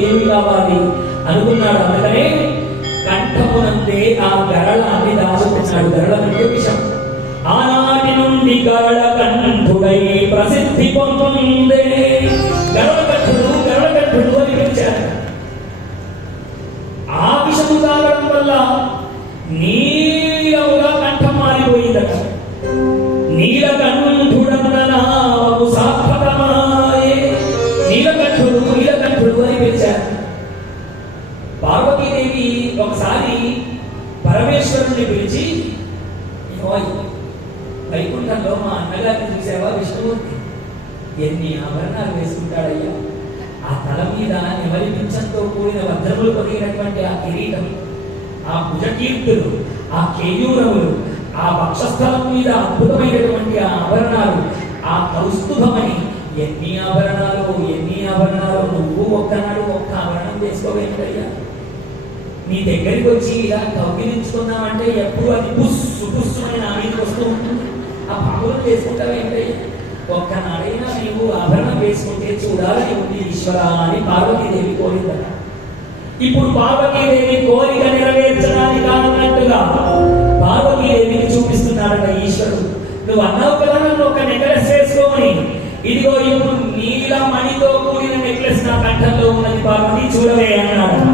ఏమి కావాలి అనుకున్నాడు. అందుకనే కంఠమునందే ఆ గరళాన్ని దాచుకున్నాడు. గరళం అంటే విషం. ఆనాటి నుండి గరళ కంఠుడై ప్రసిద్ధి పొందే. గరళకంఠుడు అని పిలిచారు. ఆ విషము తాగడం వల్ల నీలముగా కంఠం మారిపోయిందట. నీలకంఠుడన్న నామము సార్థకమాయే. నీలకంఠుడు అని పిలిచారు. పార్వతీదేవి ఒకసారి పరమేశ్వరుని పిలిచి, వైకుంఠంలో మా అన్నగారిని చూసావా విష్ణుమూర్తి, ఎన్ని ఆభరణాలు వేసుకుంటాడయ్యా. ఆ తల మీద ఎవరి పింఛంతో కూడిన వజ్రములు కలిగినటువంటి ఆ కిరీటం, ఆ భుజకీర్తులు, ఆ కేయూరములు, ఆ వక్షస్థలం మీద అద్భుతమైనటువంటి ఆ ఆభరణాలు, ఆ కౌస్తుభమని ఎన్ని ఆభరణాలు నువ్వు ఒక్కనాడు ఒక్క ఆభరణం వేసుకోవేంటయ్యా. నీ దగ్గరికి వచ్చి ఇలా కౌగిలించుకుందామంటే ఎప్పుడు అది పుస్సు అని నా మీదకి వస్తూ ఉంటుంది. ఆ పాములను వేసుకుంటావేంటయ్యా. ఒక్కనాడైనా నీవు ఆభరణం వేసుకుంటే చూడాలని ఉంది ఈశ్వర అని పార్వతీదేవి కోరిందట. ఇప్పుడు పార్వతీదేవి కోరిక నెరవేర్చడానికి కానున్నట్టుగా పార్వతీదేవిని చూపిస్తున్నాడట ఈశ్వరుడు. నువ్వు అన్నావు కదా నన్ను ఒక నెక్లెస్ వేసుకోమని. ఇదిగో ఇప్పుడు నీల మణితో కూడిన నెక్లెస్ నా కంఠంలో ఉన్నది పార్వతి, చూడవే అన్నాడు.